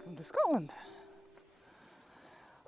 Welcome to Scotland.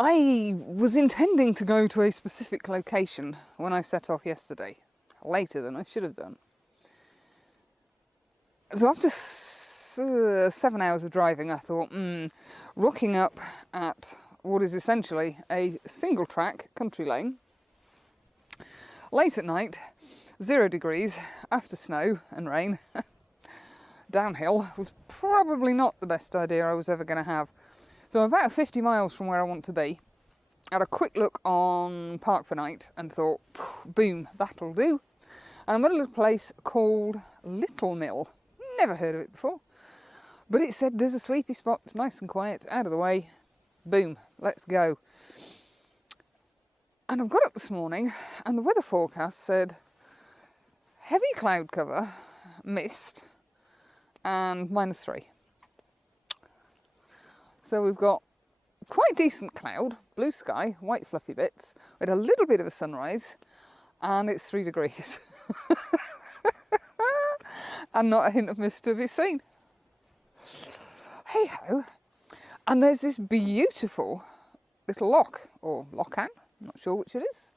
I was intending to go to a specific location when I set off yesterday, later than I should have done. So after 7 hours of driving, I thought, rocking up at what is essentially a single track country lane, late at night, 0 degrees, after snow and rain, downhill, was probably not the best idea I was ever going to have. So I'm about 50 miles from where I want to be. Had a quick look on Park for Night and thought, boom, that'll do. And I'm at a little place called Little Mill. Never heard of it before. But it said there's a sleepy spot, it's nice and quiet, out of the way. Boom, let's go. And I've got up this morning and the weather forecast said heavy cloud cover, mist, and -3. So we've got quite decent cloud, blue sky, white fluffy bits, with a little bit of a sunrise, and it's 3 degrees. And not a hint of mist to be seen. Hey ho. And there's this beautiful little loch, or locham, not sure which it is.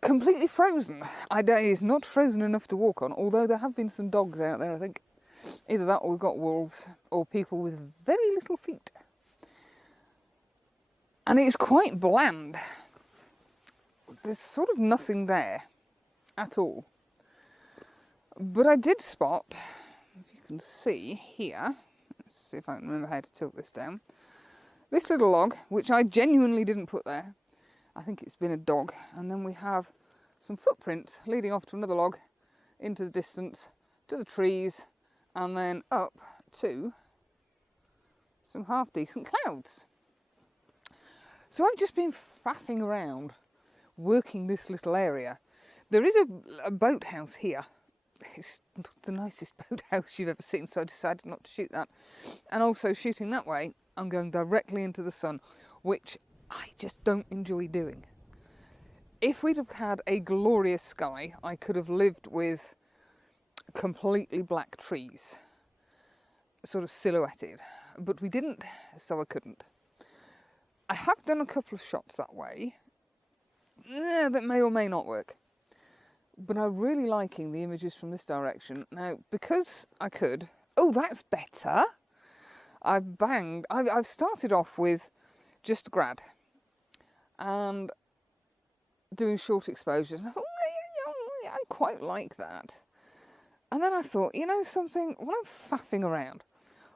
Completely frozen. It is not frozen enough to walk on, although there have been some dogs out there, I think. Either that or we've got wolves, or people with very little feet. And it's quite bland. There's sort of nothing there at all. But I did spot, if you can see here, let's see if I can remember how to tilt this down, this little log, which I genuinely didn't put there. I think it's been a dog. And then we have some footprints leading off to another log, into the distance, to the trees, and then up to some half decent clouds. So I've just been faffing around, working this little area. There is a boathouse here. It's not the nicest boathouse you've ever seen, so I decided not to shoot that. And also shooting that way, I'm going directly into the sun, which I just don't enjoy doing. If we'd have had a glorious sky, I could have lived with completely black trees, sort of silhouetted, but we didn't, so I couldn't. I have done a couple of shots that way, that may or may not work, but I'm really liking the images from this direction. Now, because I could, oh, that's better. I've started off with just grad and doing short exposures, and I thought, yeah, I quite like that. And then I thought, you know something, when I'm faffing around,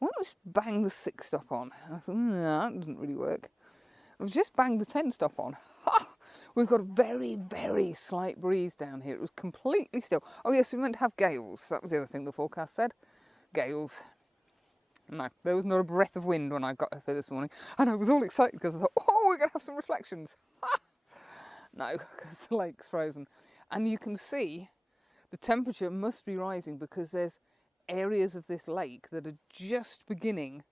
why don't I just bang the 6-stop on? And I thought, no, that doesn't really work. I've just banged the 10-stop on. Ha! We've got a very, very slight breeze down here. It was completely still. Oh yes, we meant to have gales. That was the other thing the forecast said. Gales. No, there was not a breath of wind when I got up here this morning. And I was all excited because I thought, oh, we're going to have some reflections. Ha! No, because the lake's frozen. And you can see the temperature must be rising because there's areas of this lake that are just beginning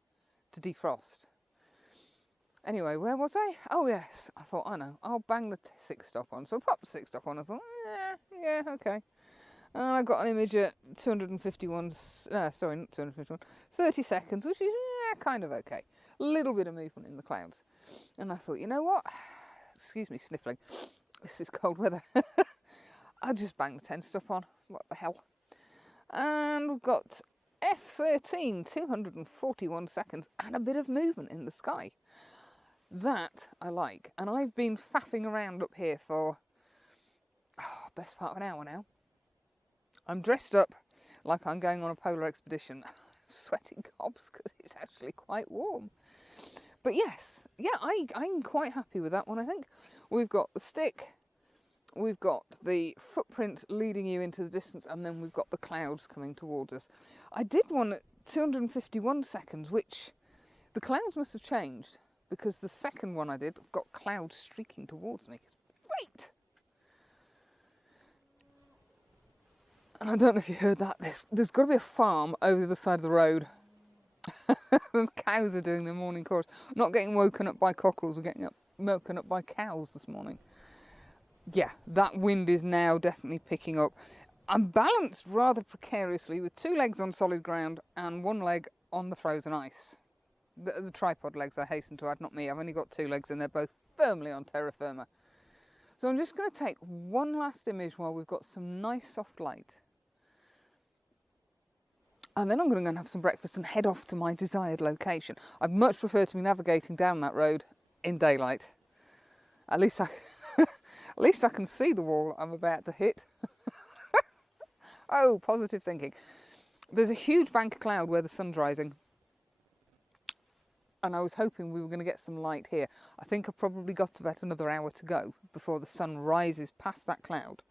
to defrost. Anyway, where was I? Oh yes, I thought, I know, I'll bang the 6-stop on. So I popped the 6-stop on, I thought, yeah, okay. And I got an image at 251, sorry, not 251, 30 seconds, which is kind of okay. A little bit of movement in the clouds. And I thought, you know what? Excuse me, sniffling. This is cold weather. I'll just bang the 10-stop on. What the hell? And we've got F13, 241 seconds, and a bit of movement in the sky. That I like. And I've been faffing around up here for best part of an hour now. I'm dressed up like I'm going on a polar expedition. I'm sweating gobs because it's actually quite warm. But yes, yeah, I'm quite happy with that one, I think. We've got the stick, we've got the footprint leading you into the distance, and then we've got the clouds coming towards us. I did one at 251 seconds, which The clouds must have changed, because the second one I did got clouds streaking towards me. Great! And I don't know if you heard that. There's got to be a farm over the side of the road. The cows are doing their morning chorus. Not getting woken up by cockerels or getting woken up by cows this morning. Yeah, that wind is now definitely picking up. I'm balanced rather precariously with 2 legs on solid ground and 1 leg on the frozen ice. The tripod legs, I hasten to add, not me. I've only got 2 legs and they're both firmly on terra firma. So I'm just going to take one last image while we've got some nice soft light. And then I'm going to go and have some breakfast and head off to my desired location. I'd much prefer to be navigating down that road in daylight. At least I can see the wall I'm about to hit. Oh, positive thinking. There's a huge bank of cloud where the sun's rising. And I was hoping we were going to get some light here. I think I've probably got about another hour to go before the sun rises past that cloud.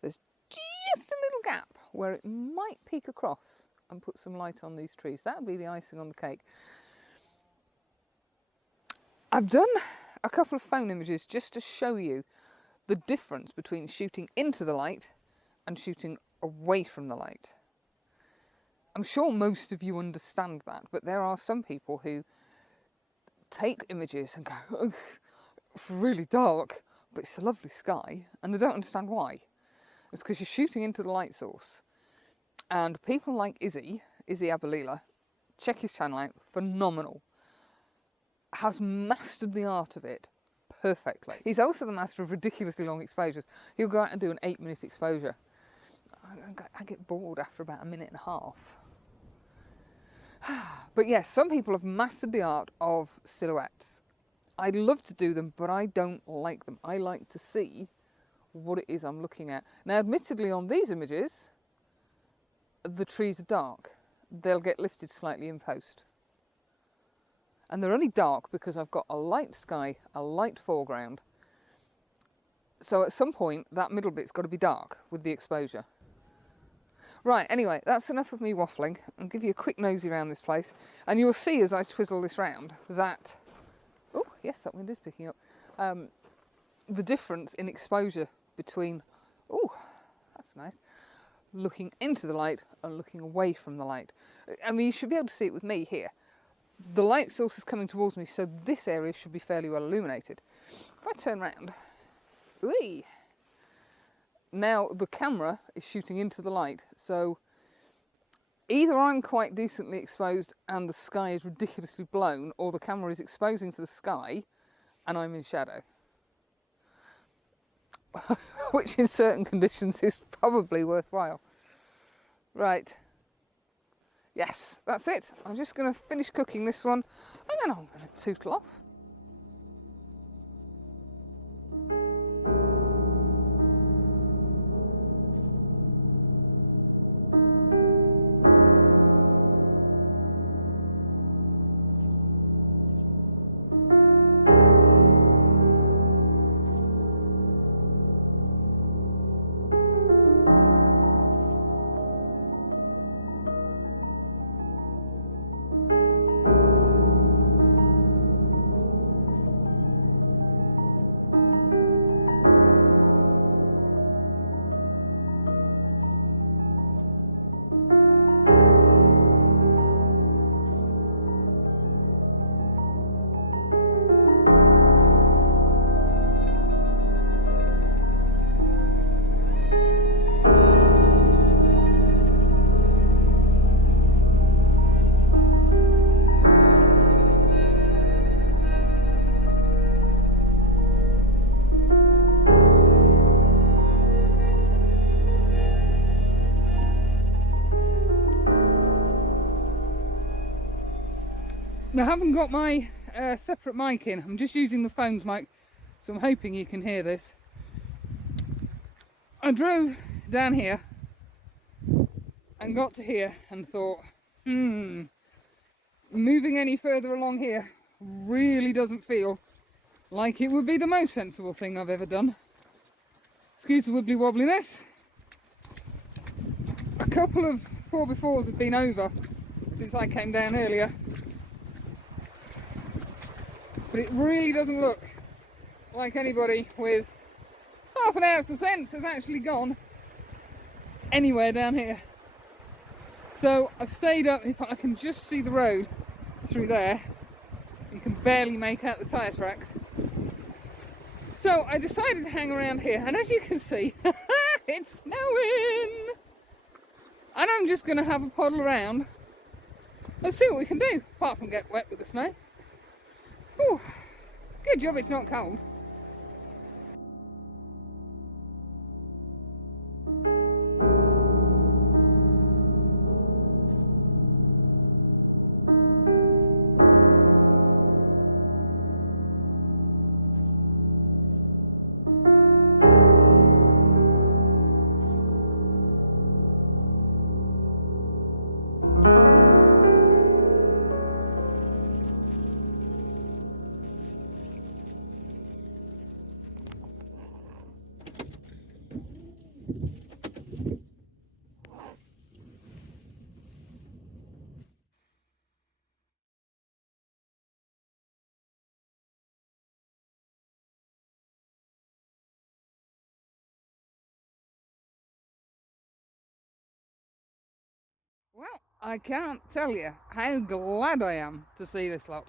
There's just a little gap where it might peek across and put some light on these trees. That would be the icing on the cake. I've done a couple of phone images just to show you the difference between shooting into the light and shooting away from the light. I'm sure most of you understand that, but there are some people who take images and go, oh, it's really dark, but it's a lovely sky, and they don't understand why. It's because you're shooting into the light source. And people like Izzy Abalila, check his channel out, phenomenal, has mastered the art of it perfectly. He's also the master of ridiculously long exposures. He'll go out and do an 8-minute exposure. I get bored after about 1.5 minutes. But yes, some people have mastered the art of silhouettes. I'd love to do them, but I don't like them. I like to see what it is I'm looking at. Now, admittedly, on these images, the trees are dark. They'll get lifted slightly in post. And they're only dark because I've got a light sky, a light foreground. So at some point, that middle bit's got to be dark with the exposure. Right, anyway, that's enough of me waffling. I'll give you a quick nosy around this place. And you'll see as I twizzle this round that, oh, yes, that wind is picking up, the difference in exposure between, oh, that's nice, looking into the light and looking away from the light. I mean, you should be able to see it with me here. The light source is coming towards me, so this area should be fairly well illuminated. If I turn round, whee! Now the camera is shooting into the light, so either I'm quite decently exposed and the sky is ridiculously blown, or the camera is exposing for the sky and I'm in shadow. Which in certain conditions is probably worthwhile. Right. Yes, that's it. I'm just going to finish cooking this one and then I'm going to tootle off. I haven't got my separate mic in. I'm just using the phone's mic, so I'm hoping you can hear this. I drove down here and got to here and thought, moving any further along here really doesn't feel like it would be the most sensible thing I've ever done. Excuse the wibbly wobbliness. A couple of 4x4s have been over since I came down earlier. But it really doesn't look like anybody with half an ounce of sense has actually gone anywhere down here. So I've stayed up. If I can just see the road through there, you can barely make out the tyre tracks. So I decided to hang around here, and as you can see, it's snowing! And I'm just going to have a poddle around and see what we can do, apart from get wet with the snow. Whew. Good job it's not cold. Well, I can't tell you how glad I am to see this lot.